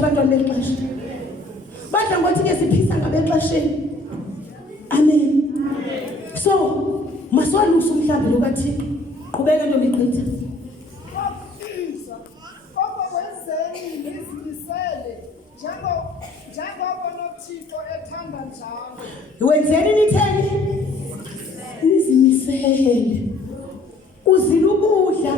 abantwana bexesha. Badla ngokuthi ke siphisa ngabexesheni. Amen. So maswalusa umhlambi lo kaThixo. Qhubeka ntombi Gqitha. Kodwa wenzeni nizimisele njengoba noThixo ethanda njalo. Wenzeni nitheni? Nizimisele. Uzila ukudla,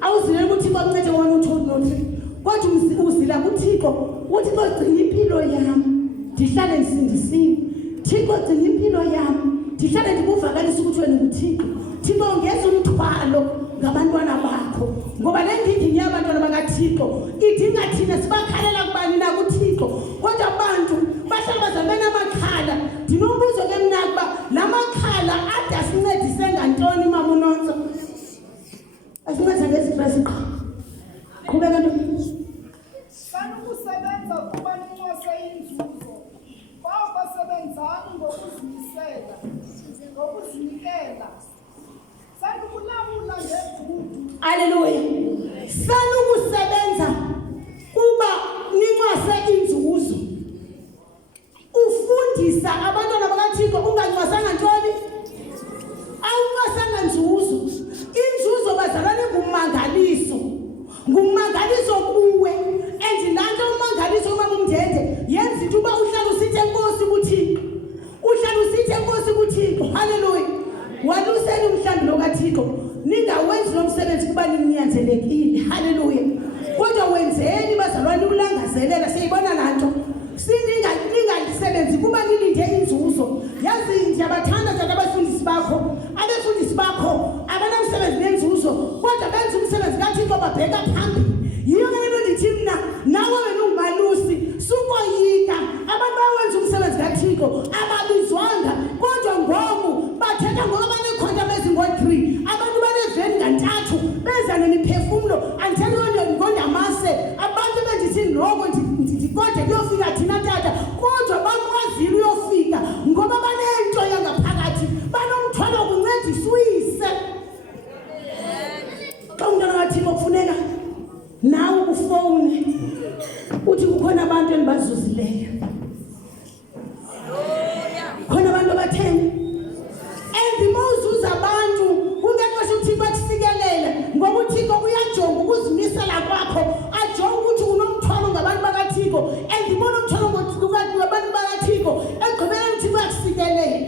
awuzileli ukuthi bakuncede wona uthoni. Kodwa uzila kuThixo, uthi gcina impilo yami, ndihlale ngisindisile. Thixo gcina impilo yami, ndihlale ndikuvakalisa ukuthi wena uThixo. Thixo ongeza umthwalo ngabantwana bakho. Ngoba le ndingini yabantwana bakaThixo idinga thina sibakhalela kubani na kuThixo. Kodwa abantu bahlala bazabena amakhala. Ndinombuzo ke mina kuba la makhala ade asincedise ngantoni mama uNonso? Asincedise ngezipresi qha. Qhubeka ntombi. Sanukusebenza kuba ninxose inzuzo. Kodwa sebenzani ngokuzimisela, ngokuzinikela. Sanukulamula ngegudu. Haleluya. Sanukusebenza kuba ninxose inzuzo. Ufundisa abantwana bakaThixo unganxosanga ntoni? Awunxosanga nzuzo. Inzuzo bazalwane ngumangaliso. Ngumangaliso kuwe. Endilanto umangaliso uma umndende yenza into uba uhlala usithe Nkosi kuThixo. Uhlala usithe Nkosi kuThixo. Haleluya. Waluseni umhlambi lo kaThixo. Ningawenzi lo msebenzi kuba ninyanzelekile. Haleluya. Kodwa wenzeni bazalwane ulangazelela siyibona lanto. Siningalisebenzi kuba nilinde inzuzo. Yazi ndiyabathanda njalo abafundisi bakho. Abafundisi bakho abanamsebenzi nenzuzo. Kodwa benza umsebenzi kaThixo babheka phambili. Yiyo ke lento ndithi mina nawe wena ungumalusi sukoyika abantu bawenza umsebenzi kaThixo ababizwanga kodwa ngoku bathetha ngoba banekhonta bezingo-3 abantu baneveni ngantathu beza nemiphefumulo anditheni wona ngondamase abantu bendithi noko ndikode kuyofika thina tata kodwa bakwazile uyofika ngoba banento yangaphakathi banomthwalo wokuncedisa uyise. Xa umntwana kaThixo kufuneka nawe ufone uthi kukhona abantu endibazuzileyo. Khona abantu abatheni endimawuzuza abantu kungexesha uThixo akusikelele ngoba uThixo uyajonga ukuzimisela kwakho ajonga ukuthi unomthwalo ngabantu bakaThixo endibona umthwalo ngabantu bakaThixo egqibeleni uThixo akusikelele.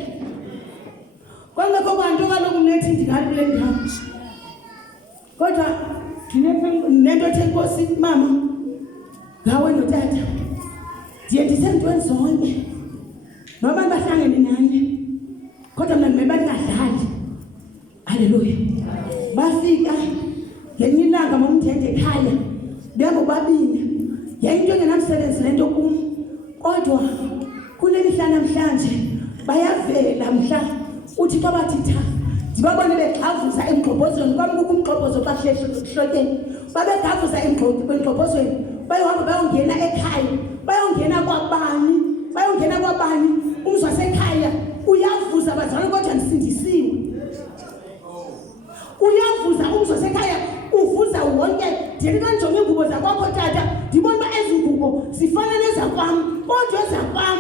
Kwangekho bantu kaloku nethi ndingali kule ndawo kodwa nento ethe Nkosi mama ngawe notata ndiye ndisentweni zonke noba bahlangene nani kodwa mina ngimeba ningadlali. Haleluya. Bafika ngenye ilanga momndende ekhaya bengobabini yayinto engenamsebenzi lento kum kodwa kule mihla namhlanje bayavela mhla uthi xa bathi tha ndibabone begxavuza emgqobhozweni kwami kukho umgqobhozo bahlehlokeni babegavuza emgqobhozweni bayohamba bayongena ekhaya bayongena kwabani umzi wasekhaya uyavuza bazalwane kodwa ndisindisiwe. Uyavuza umzi wasekhaya uvuza wonke ndiye kanjonge ingubo zakwakho tata ndibona uba ezi ngubo zifana nezakwam kodwa ezakwam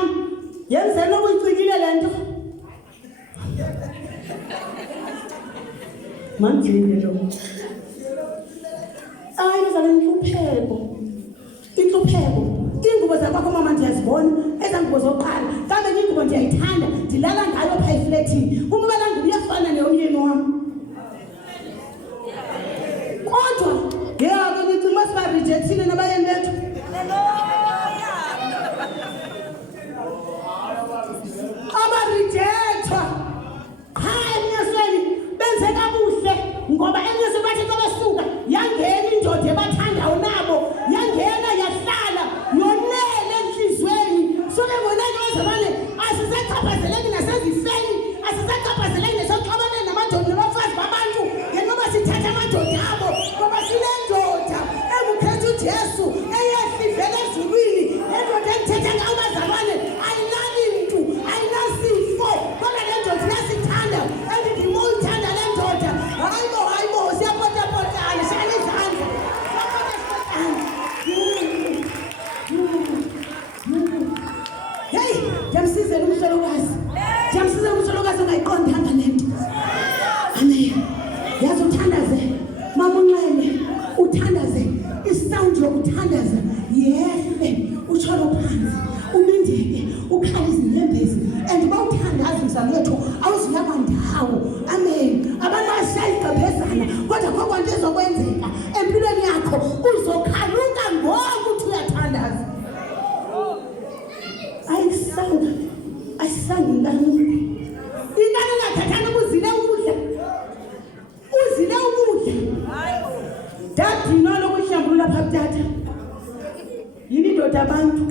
yenzeni okuyicikile le nto. Manjini lo. Hayi bazalwane inhlupheko. Ingubo zakwakho mama ndiyazibona eza ngubo zoqala kambe ingubo ndiyayithanda ndilala ngayo pha efletini kungoba laa ngubo iyafana neyomyeni wam. Kodwa yeke nicinga uba sibarejectile nabayeni bethu. Abarejectwa hayi emnyasweni benze kabuhle ngoba emnyasweni bathi xa besuka yangena indoda ebathandayo nabo yangena yahlala yonele enhlizweni soke ngoneke bazalwane asisechaphazeleki nasezifeni asisechaphazeleki naseluxabaneni namadodeni yokuthandaza yehle utsholo phansi ubindeke ukhala izinyembezi and bawuthandaza mzali wethu awuzulaba ndawo. Amen. Abantu basayigqebhezana kodwa kokwanto ezokwenzeka empilweni yakho uzokhaluka ngoku uthi uyathandaza. Ayisanga inkani ungathathana uzile ukudla dadina lokuhlambulula phaa kutata yini indoda abantu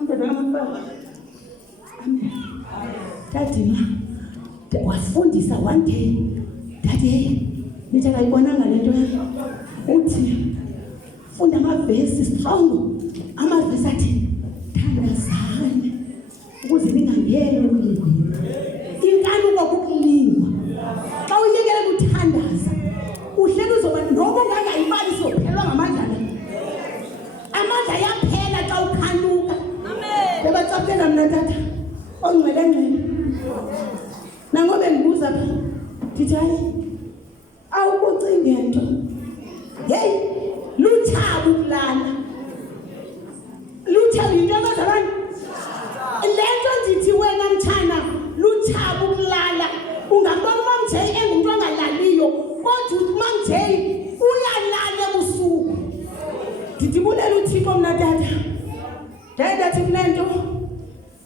indoda kamafala. Amen. Dadina wafundisa one day dade nithi akayibonanga le nto uthi funda amavesi strong amavesi athi thandazane ukuze ningangeni emlingweni. Inkanuko kukulingwa xa uyekele kuthandaza uhleli uzoba noba ungangayimali siyophelwa ngamandla. Amandla yaphela xa ukhanuka. Bebacaphela mna tata ongcwelengcwele nangobe ndibuza pha ndithi hayi awukucinge nto yeyi lutshaba ukulala lutshaba yinto abazalwane le nto ndithi wena mtshana lutshaba ukulala. Ungambona uMamJay engumntu angalaliyo kodwa uMamJay uyalala ebusuku. Ndidibulela uThixo mna tata ndathi kule nto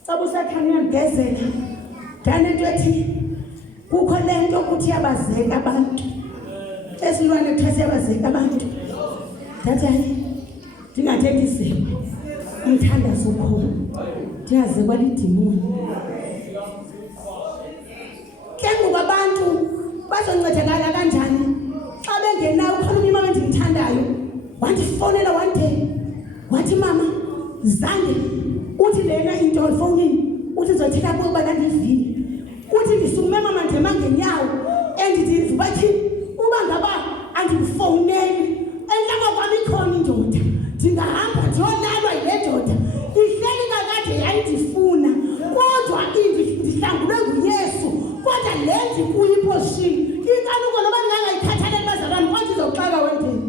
xa busakhanya ndigezela ndanento ethi kukho le nto kuthi yabazeka abantu esilwane kuthiwa siyabazeka abantu. Ndathi hayi ndingathethi izeko umthandazo ukhona ndingazekwa lidimoni. Ke ngoku abantu bazoncedakala kanjani xa bengenayo? Ukhona umama endimthandayo wandifowunela one day wathi mama zange uthi lena into efowunini uthi uzothetha kuwe uba ndandivile uthi ndisukume mama ndema ngenyawo and bathi uba ngaba andimfowuneli entloko kwam ikhona indoda ndingahamba ndiyonalwa yile ndoda ihleli kakade yayindifuna kodwa ndihlangulwe nguYesu kodwa le ndikuyiposhini inkanuko noba ndingangayikhathaleli bazalwane kodwa izoxaka wendeni.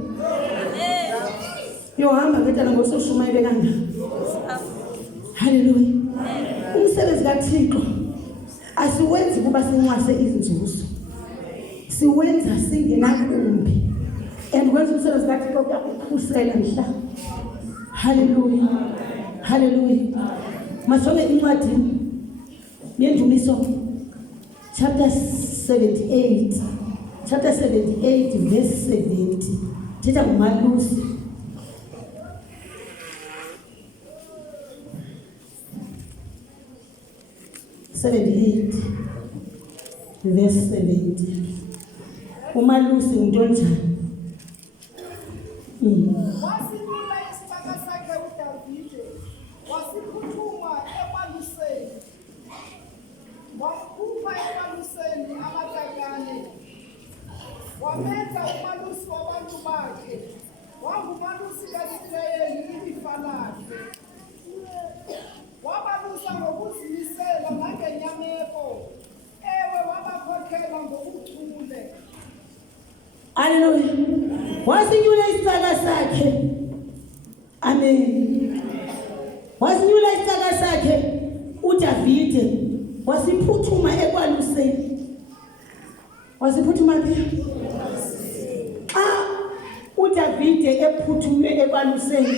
Yohamba ketana ngososhumayele kangaka. Haleluya. Umsebenzi kaThixo asiwenzi kuba sincwase izinzuzo, siwenza singenakumbi and kwenza umsebenzi kaThixo kuyakukhusela mhla. Haleluya. Haleluya. Masome incwadi yendumiso chapter 78 verse 70 thetha ngomalusi. Verse 70 umalusi ngento njani? Wasinika isipaka sakhe uDavide, wasiphuthuma ekwaluseni, wakhupha ekwaluseni amatakane, wamenza umalusi wabantu bakhe, wangumalusi kaSirayeli ilifa lakhe. Wabalusa ngokuzimisela nangenyameko, ewe wabakhokhela ngobuchule. Haleluya. Wasinyula isaka sakhe. Amen. Wasinyula isaka sakhe uDavide wasiphuthuma ekwaluseni. Wasiphuthuma phi? Xa uDavide ephuthume ekwaluseni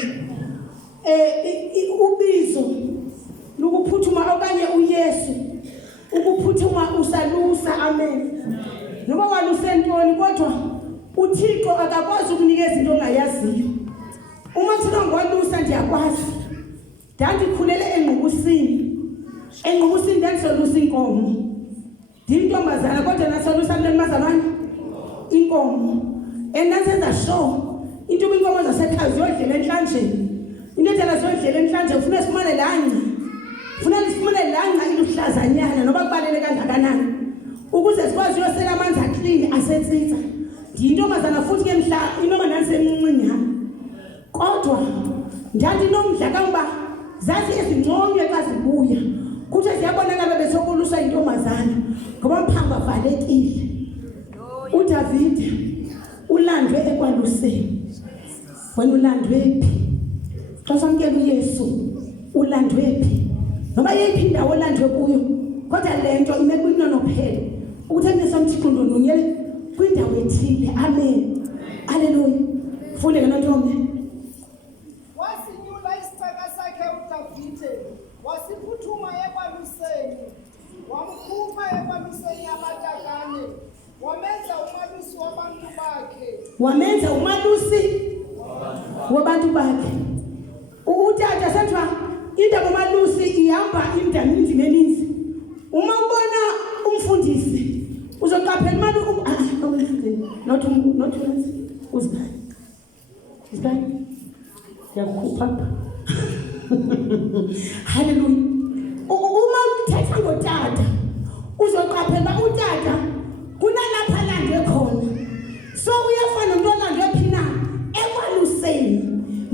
ubizo lokuphuthuma okanye uYesu ukuphuthuma usalusa. Amen. Noba walusentoni kodwa uThixo akakwazi ukunikeza into ongayaziyo. Uma thina ngolusa ndiyakwazi. Ndandikhulele engqubusini ndandisolusa inkomo. Ndintombazana kodwa nasolusa mntwana inkomo. Endansenza sure into inkomo zasekhaya ziyodlela enhlanjeni. Into ethela ziyodlela enhlanjeni ufuna sifumane langa iluhlazanyana noba kubalele kangakanani ukuze sikwazi uyosela amanzi aclean asetsitsa. Ndintombazana futhi ke mhla inoma ndandisemncinyana kodwa ndandinomdla kangoba zathi ezinconywe xa zibuya kuthiwe ziyabonakala besokuluswa yintombazana ngoba mphanga valekile. uDavide ulandwe ekwaluseni wena ulandwe phi? Xa samkela uYesu ulandwe phi? Noma yiphi indawo olandwe kuyo, kodwa lento ime kwinonophelo ukuthi engesamthixo ndononyele kwindawo ethile. Amen. Haleluya. Funde ngento ntombi. Wasinyula isicaka sakhe uDavide, wasiphuthuma ekwaluseni, wamkhupha ekwaluseni amatakane, wamenza umalusi wabantu bakhe. Wamenza umalusi wabantu bakhe. Utata sethiwa indaba umalusi ihamba indima eninzi. Uma ubona umfundisi uzoqaphela imali not uzibani. Izibani. Yakukhupha. Hallelujah. Uma uthetha ngotata uzoqaphela utata kunalapha landwe khona. So uyafana nomuntu olandwe phina ekwaluseni.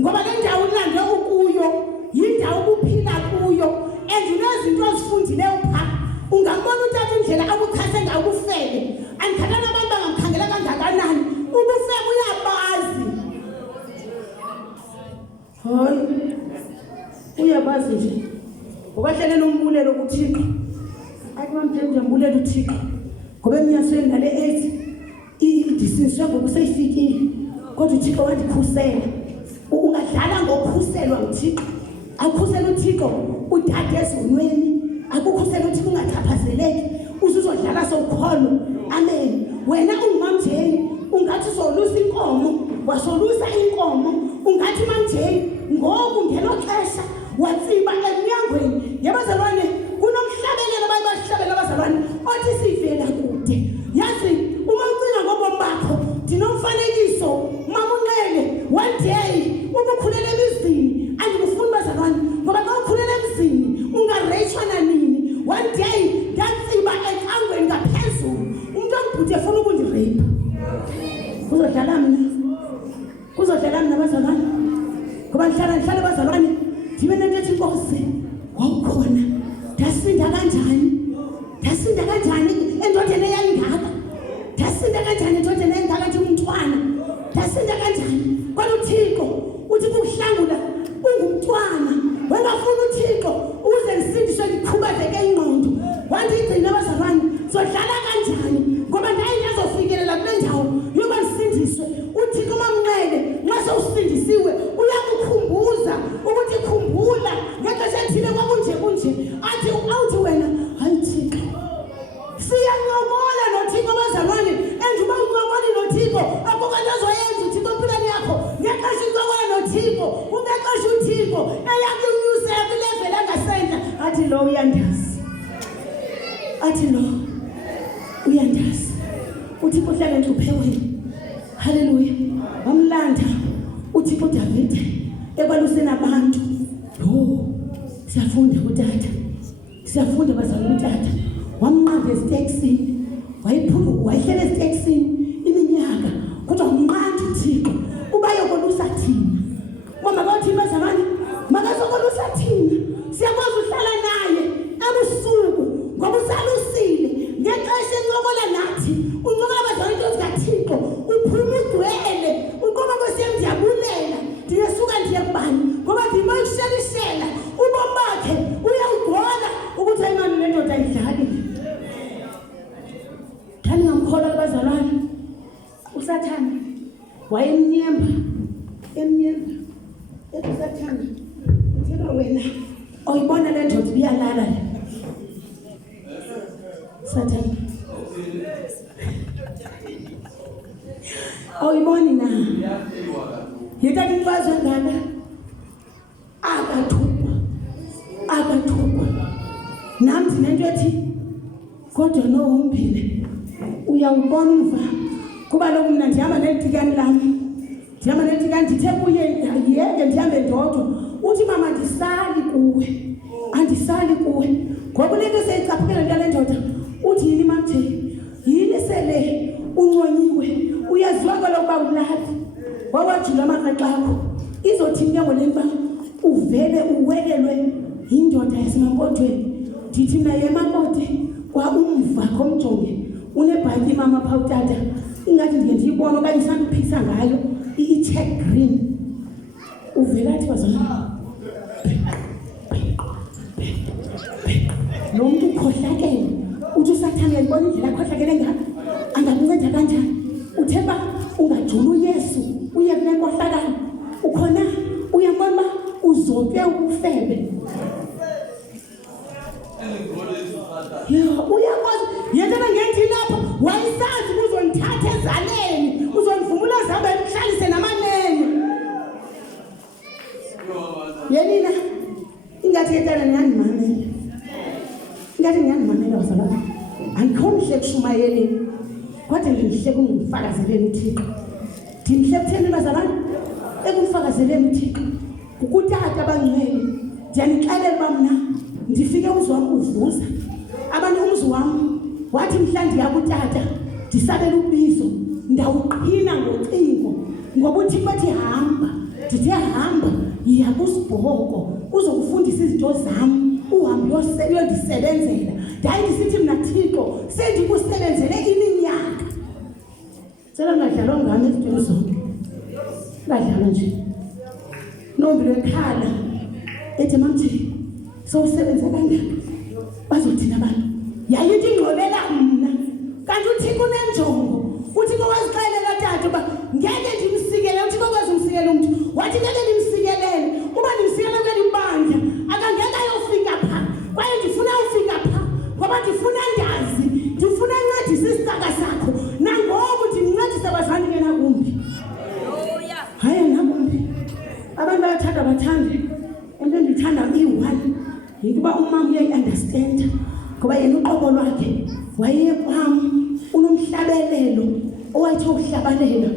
Ngoba le ndawo ulandwe ukuyo yindawo ukuphila kuyo endinezinto ozifundileyo pha. Ungambona utata indlela akukhase ngayo ubufebe. Andikhathana abantu bangamkhangela kangakanani. Ubufebe uyabazi. Hayi. Uyabazi nje. Ngobahlelele umbulelo kuThixo. Athi mamphende umbulelo uThixo. Ngoba eminyasweni ngale 8 idisizwe ngokuseyifikile. Kodwa uThixo wandikhusela. Ungadlala ngokukhuselwa nguThixo. Akukhusela uThixo udade ezonweni. Akukhusela uThixo ungathaphazeleki. Uzuzodlala sowukholo. Amen. Wena ungumamjeni ungathi uzolusa inkomo, wasolusa inkomo. Ungathi mamjeni ngoku ngelo xesha watsiba emnyangweni. Yabazalwane kunomhlabelelo abayibahlabela abazalwane othi sivela kude. Yazi uma ucina ngobomi bakho ndinomfanekiso mama uNqele one day ukukhulela emizini. Andikufuni bazalwane ngoba xa ukhulela emizini ungareyishwa nanini. One day ndatsiba encangweni ngaphezulu umuntu ongibhuti efuna ukundireyipha. Kuzodlala mina bazalwane ngoba ndihlala bazalwane ndibe nento ethi Nkosi wawukhona. Ndasinda kanjani endodeni eyayingaka. Ndasinda kanjani endodeni eyayingaka nje umntwana. Ndasinda kanjani kodwa uThixo uthi kuhlangula ungumntwana. Wengafuna uThixo uze ngisindiswe ngikhubazeke ingqondo. Wandigcina abazalwane zodlala kanjani ngoba ndayingazofikelela kule ndawo yoba ngisindiswe. uThixo mamnqele nxa sowusindisiwe uyakukhumbuza ukuthi khumbula ngexesha ethile kwakunje awuthi wena hayi Thixo siyancokola noThixo bazalwane. Enduba uncokoli noThixo akukho ozoyenza uThixo empilweni yakho ngexesha uncokola noThixo. Ungexesha uThixo eyakunyusela kwileveli engasentla athi lo uyandazi. uThixo uhlala enhlupheweni. Haleluya. Wamlanda uThixo uDavide ekwaluseni abantu. Siyafunda utata. Siyafunda bazalwane utata. Wamnqanda esiteksini. Wayehlela esiteksini iminyaka. Kodwa umnqanda uThixo. Uba yokolusa thina. Mama bathi bazalwane makazokolusa thina. Siyakwazi uhlala naye ebusuku ngoba usalusile. Ngexesha encokola nathi uncokola bazalwane into zikaThixo. Uphuma udwele. Unkoma Nkosi yami ndiyabulela. Ndiyesuka ndiye kubani ngoba ndimayishelishela ubomi bakhe uyawugola ukuthi ayimani nendoda ayidlali. Thani ngamkhola bazalwane uSathane wayemnyemba ebuSathane uthina wena oyibona le ndoda iyalala le Sathane awuyiboni na yithatha imfazwe ngaka akathukwa nami ndinento ethi kodwa noWumpile uyawubona umva kuba lokhu mna ndihamba nelikani lami. Ndihamba nelikani ndithe kuye yeke ndihambe ndodwa. Uthi mama andisali kuwe ngoba lento seyicaphukela nto yale ndoda. Uthi yini mamtheni yini sele unconyiwe uyaziwa kalokuba ulapha wawajula amaqeqa akho izothi inyango lemba uvele uwelelwe yindoda yasemapotweni. Ndithi naye emapote kwa umva komjonge unebhayiki mama pha utata ingathi ndike ndiyibona okanye isanduphisa ngayo i-check green uvela athi bazalwane lo muntu ukhohlakele uthi usathane uyayibona indlela akhohlakele ngayo angakunceda kanjani uthe ba ungajula uYesu uye kule nkohlakalo ukhona uyabona uzophe ubufebe uyakwazi yena ngenthi lapha wayisazi uzonithatha ezaleni uzonivumula zabe emhlalise namanene yenina ingathi yetana nyani mamela ingathi nyani mamela wasala angikhomhle kushumayeleni kodwa ngihle kungifakazeleni uThixo ndimhle kutheni bazalwane ekufakazeleni uThixo ukutata abangcwele ndiyanixelela uba mna ndifike umzi wami uvuza abantu umzi wami wathi mhla ndiya kutata ndisabela ubizo ndawuqhina ngocingo ngoba uThixo athi hamba ndithe hamba yiya kusibhoko uzokufundisa izinto zami uhambe uyondisebenzela ndayi ndisithi mna Thixo sendikusebenzele iminyaka sela ngadlalwa ngami ezintweni zonke ngadlalwa nje nombi lekhala ethi mamthi sowusebenze kangaka bazothina abantu yayinto ingxolela mna kanti uThixo unenjongo uThixo wazixelela tata uba ngeke ndimsikele uThixo kwazi umsikele umuntu wathi ngeke ndimsikelele uba ndimsikele kweli bandla akangeke ayofika pha kwaye ndifuna ufika pha ngoba ndifuna ndazi ndifuna ncedisa isitaka sakho nangoku ndimncedisa bazali ke nakumbi hayi nakumbi abantu bayathanda bathande into endithanda iyi-one yintoba umama uyayi-understanda ngoba yena uqobo lwakhe waye kwam unomhlabelelo owathi ukuhlabalela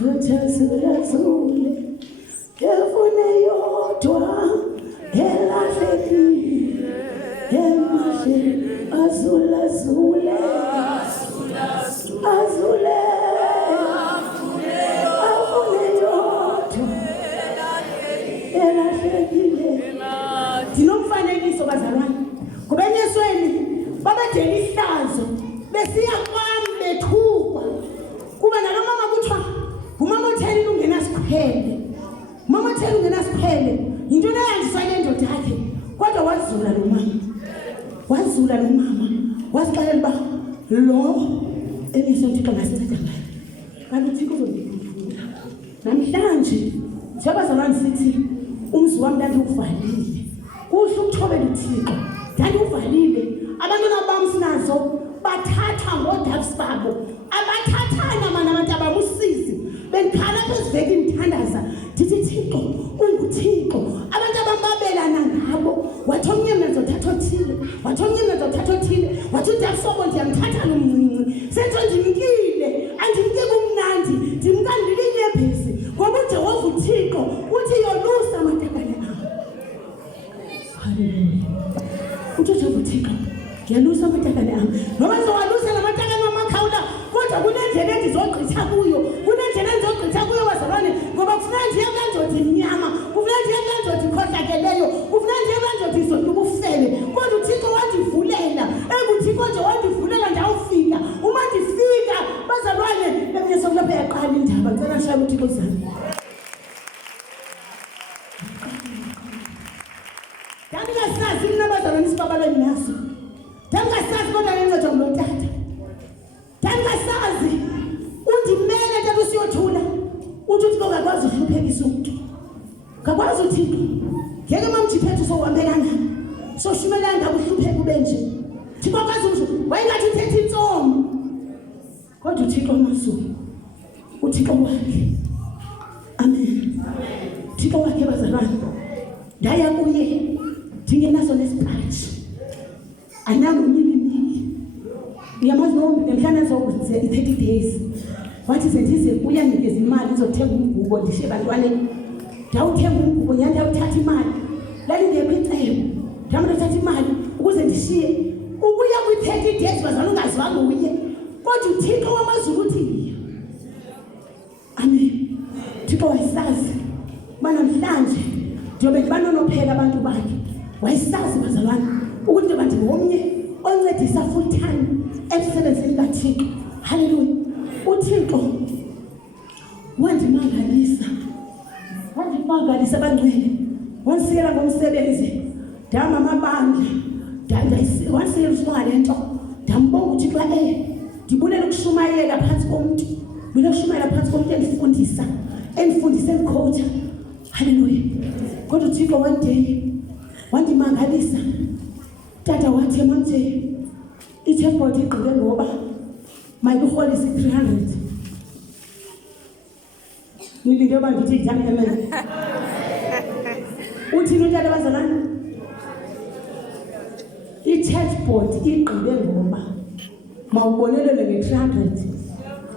uthazulazule ngefune yodwa elahlekile emahle azulazule azule afune yodwa elahlekile ndinomfanekiso bazalwane ngoba enyesweni babadela ihlazo besiya kwami bethukwa kuba nalo mama kuthiwa ngumama otheni ungenasikhwele mama otheni ungenasikhwele yinto eyandiswa nendoda yakhe kodwa wazula lo mama wasixelela uba lo eliso Thixo ngasinceda ngayo kanti uThixo uzondiphula namhlanje njengabazalwane sithi umzi wami ndandiwuvalile kuhle ukuthobela uThixo ndandiwuvalile abantwana bam sinazo bathatha ngodabs babo abathathana mana abantu abamusizi bendikhala pheziveki ndithandaza ndithi Thixo unguThixo abantu abambabelana ngabo wathi omnye mna ndizothatha othile wathi omnye mna ndizothatha othile wathi uDasobo ndiyamthatha nomncinci senzo ndimkile andimke kumnandi ndimka ndilinyebhesi ngoba uJehova uThixo uthi yolusa amatakane am haleluya uJehova uThixo yalusa amatakane am noba ngizowalusa la matakane amakhawula kodwa kunendlela endizogqitha kuyo kunendlela endizogqitha kuyo bazalwane ngoba kufuneka ndiye kandoda imnyama kufuneka ndiye kandoda ikhohlakeleyo kufuneka ndiye kandoda izonto ubufele kodwa uThixo wandivulela enguThixo nje wandivulela ndawufika uma ndifika bazalwane emnye sokulapha yaqala indaba ngicela ngishaye uThixo zami ndandingasazi mina bazalwane isibabalweni naso ndandingasazi kodwa ngencedo ngulotata ndandingasazi undimele tata usiyothula uthi uThixo ngakwazi uhluphekisa umntu ngakwazi uThixo ngeke mamjiphethe usowuhambelana soshumelana ndaba uhlupheka ube nje Thixo akwazi umsho wayingathi uthetha intsomo kodwa uThixo amazulu uThixo wakhe amen Thixo wakhe bazalwane ndaya kuye ndingenaso nesipaji anangumini uyamazi nombi nemhlanje zokwenza i-30 days wathi sendize kuya nikeza imali izothenga umgubo ndishe bantwaneni ndawuthenga umgubo ndawuthatha imali lalingekho icebo ndamthatha imali ukuze ndishiye ukuya kwi-30 days bazalwane ungaziwanga uye kodwa uThixo wamazulu uthi amen Thixo wayesazi uba namhlanje ndiyobe ndibanonophela abantu bakhe wayesazi bazalwane ukuthi ndoba ndingomnye oncedisa full time emsebenzini kaThixo haleluya uThixo wandimangalisa wandifaka wamangalisa abangcwele, wansikela ngomsebenzi, ndama amabandla, wansikela usibongale nto, ndambonga ukuthi xa ndibulela ukushumayela phansi komuntu, bulela ukushumayela phansi komuntu endifundisa endikhotha. Hallelujah. Kodwa uThixo one day wandimangalisa. Tata wathi manje i-chapboard igqibe ngoba mayikuholise 300. Nilinde yoba ndithi njani amen. Uthini utata bazalwane? I-churchboard igqibe ngoba mawubonelele nge-300.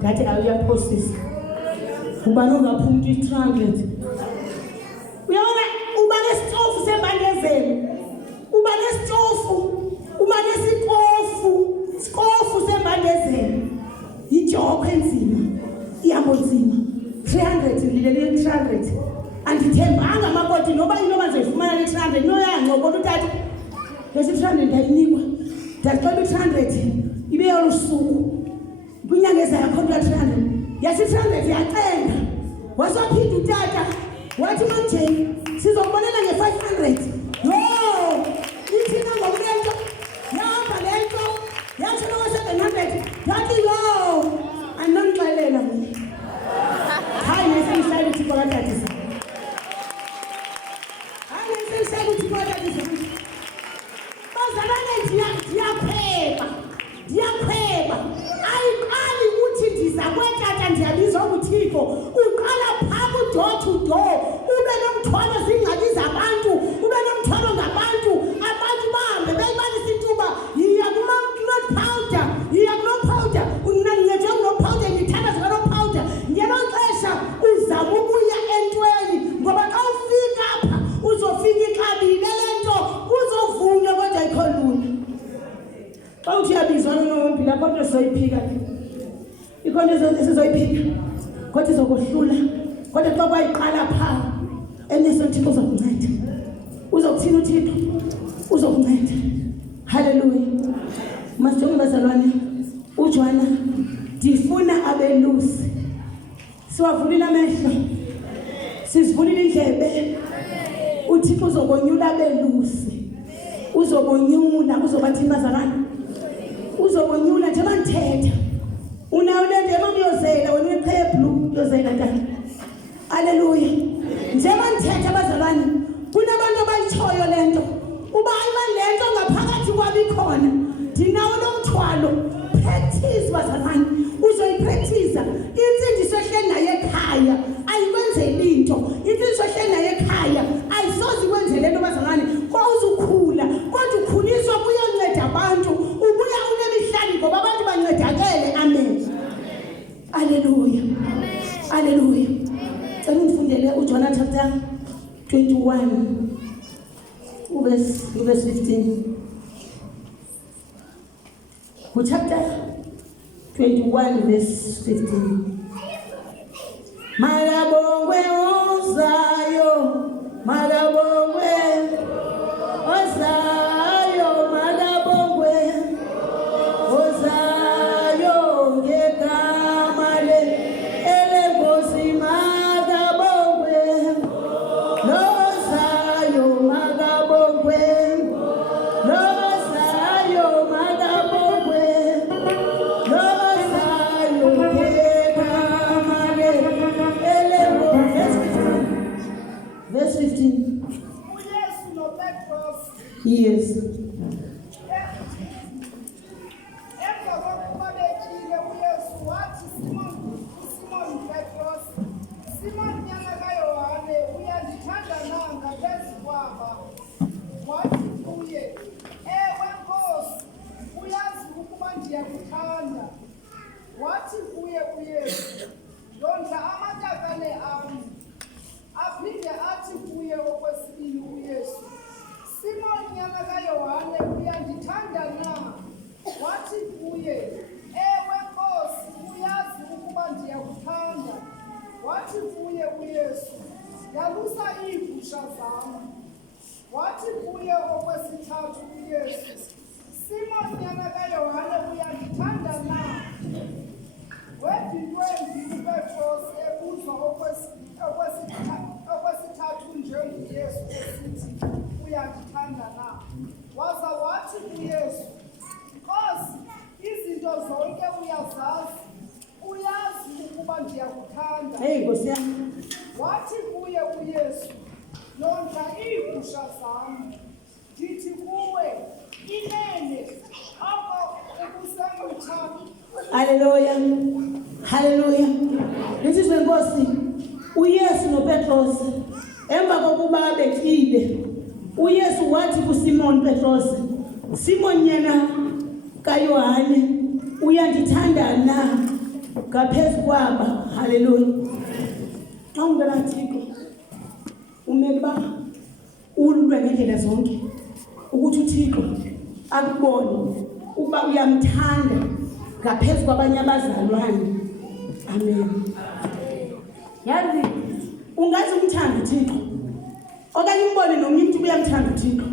Ngathi awuyaphosisa. Ubani ongaphuma i-300? Uyabona uba nesitofu sembandezelo. Uba nesitofu, uba nesikofu sembandezelo. Ijoko enzima, ihambo nzima. 300 ngilele 300. Andithembanga makoti noba inoba ngizoyifumana le 300 noyancokola utata. Lesi 300 ndayinikwa. Ndacela 300 ibe yolusuku. Kwinyanga ezayo khona 300. Yasi 300 yacenga. Wasaphinda utata. Wathi manje sizobonela nge500. No! Ithina ngomlento. Yahamba lento. Yashona ngo700. Yathi yo! Anonixelela mina. Hayi nesihlalo uthi kwakathatisa. Hayi nesihlalo uthi kwakathatisa. Bazalwane ndiyakhweba. Ayiqali ukuthi ndiza kwetata ndiyabiza uThixo. Uqala phambi door to door. Ube nomthwalo zingxaki zabantu. Ube nomthwalo ngabantu. Abantu bahambe beyibalisa intuba. Yiya kuma-clot powder. Yiya kuno-powder. Unangingethe kuno-powder. Ngithanda zika no-powder. Ngelo xesha uzama ukuya entweni. Ngoba xa ufika apha uzofika ixabile lento. Uzovunywa kodwa ayikho lula. Xa uthi uyabizwa nonombi lapho into sizoyiphika. Ikhona esizoyiphika. Kodwa izokohlula. Kodwa xa kwayiqala phaa eneso uThixo uzokunceda. Uzokuthina uThixo? Uzokunceda. Hallelujah. Masijonge bazalwane. uJohana ndifuna abelusi. Siwavulile amehlo. Sizivulile indlebe. uThixo uzobonyula abelusi. Uzobonyula, uzobathi bazalwane. Uzobonyula nje manthetha. Unayo lento emamyozela wena uneqhe blue yozela ntana. Hallelujah. Njengoba nithetha abazalwane, kunabantu abayitshoyo lento. Uba ayiba lento ngaphakathi kwabikhona. Ndinawo nomthwalo. Practice bazalwane. Uzoyipractice. Insindiso ehleli naye ekhaya ayikwenzeli into. Insindiso ehleli naye ekhaya ayisoze ikwenzele lento bazalwane. Kwa uzukhula, kodwa ukhuliswa kuyonceda abantu. Ubuya unemihlali ngoba abantu bancedakele. Amen. Hallelujah. Hallelujah. Ungifundele uJohn chapter 21 verse 15. Chapter 21 verse 15. Malabongwe ozayo, malabongwe ozayo, malabongwe ozayo ngegama elenkosi magabongwe lozayo magabongwe lozayo magabongwe lozayo ngegama elenkosi. Verse 15. uYesu noPetros Yes. emva kokuba betyile uYesu wathi Simon Petros, Simon nyana kaYohane, uyandithanda na ngaphezu kwaba? Wathi kuye, ewe Nkosi, uyazi ukuba ndiyakuthanda. Wathi kuye uYesu, ndondla amatakane am. Aphinde athi kuye okwesibili uYesu, Simon nyana kaYohane, neegusha zam. Ndithi kuwe, inene, oko ukusemtsha. Haleluya. Haleluya. Lizizwe Nkosi, uYesu noPetros emva kokuba betyile, uYesu wathi kuSimon Petros, Simon yena kaYohane, uyandithanda na? Ngaphezu kwaba. Haleluya. Xa umntwana kaThixo umele uba ulwe ngendlela zonke ukuthi uThixo akubone ukuba uyamthanda ngaphezu kwabanye abazalwane. Amen. Yazi ungazi umthanda uThixo okanye umbone nomnye umuntu uyamthanda uThixo,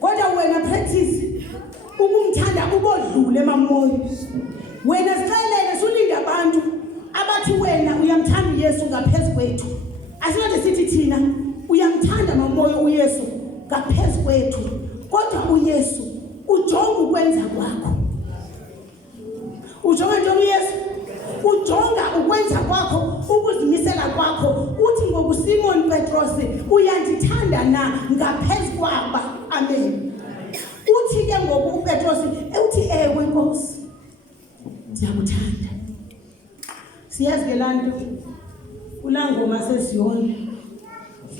kodwa wena practice ukumthanda ubodlule emamoya. Wena sixelele sulinde abantu abathi wena uyamthanda uYesu ngaphezu kwethu. Asinade sithi thina uyamthanda mamoya uYesu ngaphezu kwethu, kodwa uYesu ujonga ukwenza kwakho. Ujonga nje uYesu, ujonga ukwenza kwakho, ukuzimisela kwakho. Uthi ngokuSimon Petros, uyandithanda na ngaphezu kwaba? Amen. Uthi ke ngoku uPetros uthi ewe Nkosi, ndiyakuthanda. Siyazi ke laa nto kulaa ngoma seZiyoni,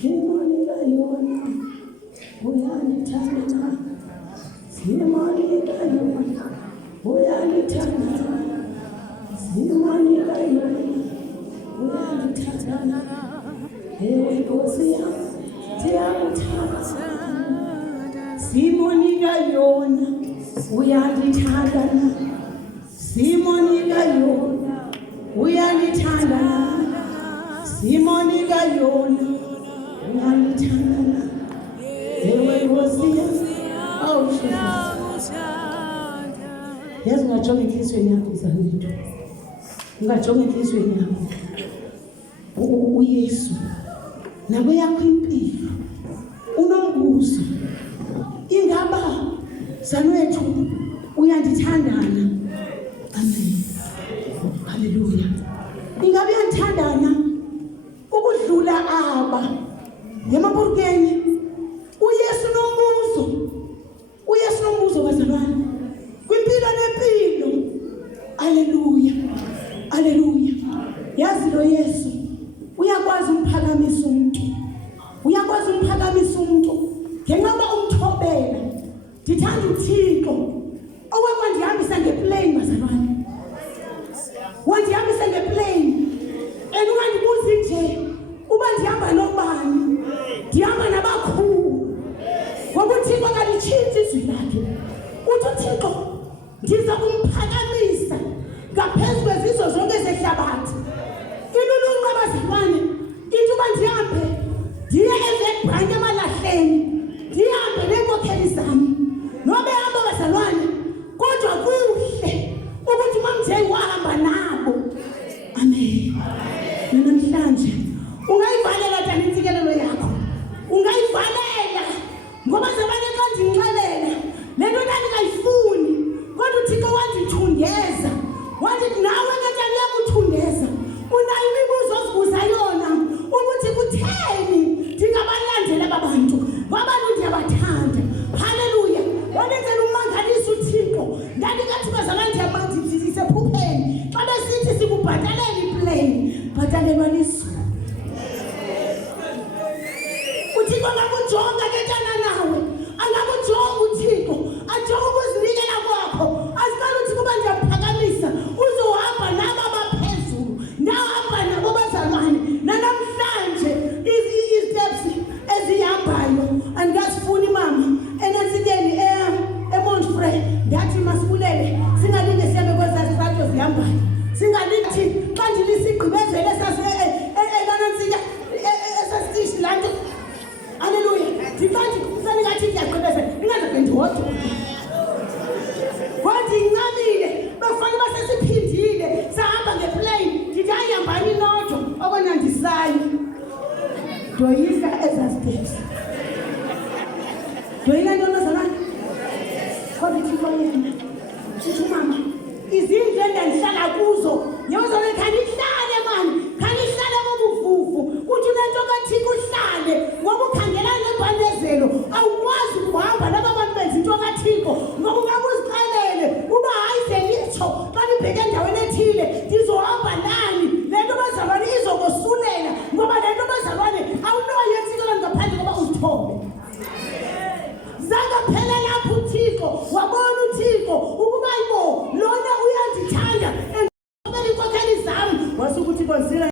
Simoni kaYona uyandithanda na, Simoni kaYona uyandithanda na, Simoni kaYona uyandithanda na, ewe Nkosi yam ndiyakuthanda. Simoni kaYona uyandithanda na, Simoni kaYona uyandithanda na, Simoni kaYona uyandithanda na, ewe Nkosi yam. Oh Jesus. Yazi ungajonga enhliziyweni yakho zanethu, ungajonga enhliziyweni yakho. uYesu nakweyakho impilo unombuzo, ingaba zanethu uyandithandana? Amen. Haleluya. Ingabe uyandithandana ukudlula aba ngemaporukeni? uYesu nombuzo, uYesu nombuzo bazalwane, kwimpilo nempilo. Haleluya. Haleluya. Yazi lo Yesu uyakwazi umphakamisa umuntu, uyakwazi umphakamisa umuntu ngenxa yoba umthobela. Ndithanda uThixo owakwandihambisa ngeplane bazalwane, wandihambisa ngeplane. And ungandibuzi nje uba ndihamba nobani, ndihamba nabakhulu, ngoba uThixo akalitshintshi izwi lakhe. Uthi uThixo ndiza kumphakamisa ngaphezu kwezizwe zonke zehlabathi. Ilulunqa bazalwane, into uba ndihambe ndiye eVetbrand Emalahleni, ndihambe neenkokheli zam, noba ehamba bazalwane, kodwa kuhle ukuthi uMamJay wahamba nabo. Amen. Namhlanje ungayivalela tani intsikelelo yakho, ungayivalela ngoba zabanye xa ndinxelela le nto ndandingayifuni, kodwa uThixo wandithundeza, wandithi nawe ngetani yakuthundeza unayo imibuzo ozibuza yona ukuthi kutheni ndingabalandela aba bantu. Babantu ndiyabathanda. Haleluya. Wandenzela umangalisa uThixo. Ndandingathi bazalwane ndisephupheni xa besithi sikubhatalela iplane, bhatalelwa lizulu. uThixo angakujonga ke tana nawe, angakujonga uThixo, ajonga ukuzinikela kwakho. Asiqala uthi kuba ndiyaphakamisa uzohamba nabo abaphezulu, ndahamba nabo bazalwane. Nanamhlanje i-steps ezihambayo andikazifuni mama enantsikeni eMontfrey, ndathi masibulele singalinde sihambe kwezaa zitrato zihambayo, singalindi xa ndilisigqibezele ekanantsika esasitishi laa nto. Haleluya. Ndikanti sengathi ndiyagqibezela ingaze ndodwa, kodwa incamile bafane basesiphindile sahamba ngeplane. Ndithi ayihambani nodwa okona ndisayo, ndoyika ezaa steps. Ndoyika ntoni bazalwane? Kodwa uThixo yena uthi mama, izindlu endandihlala kuzo yezona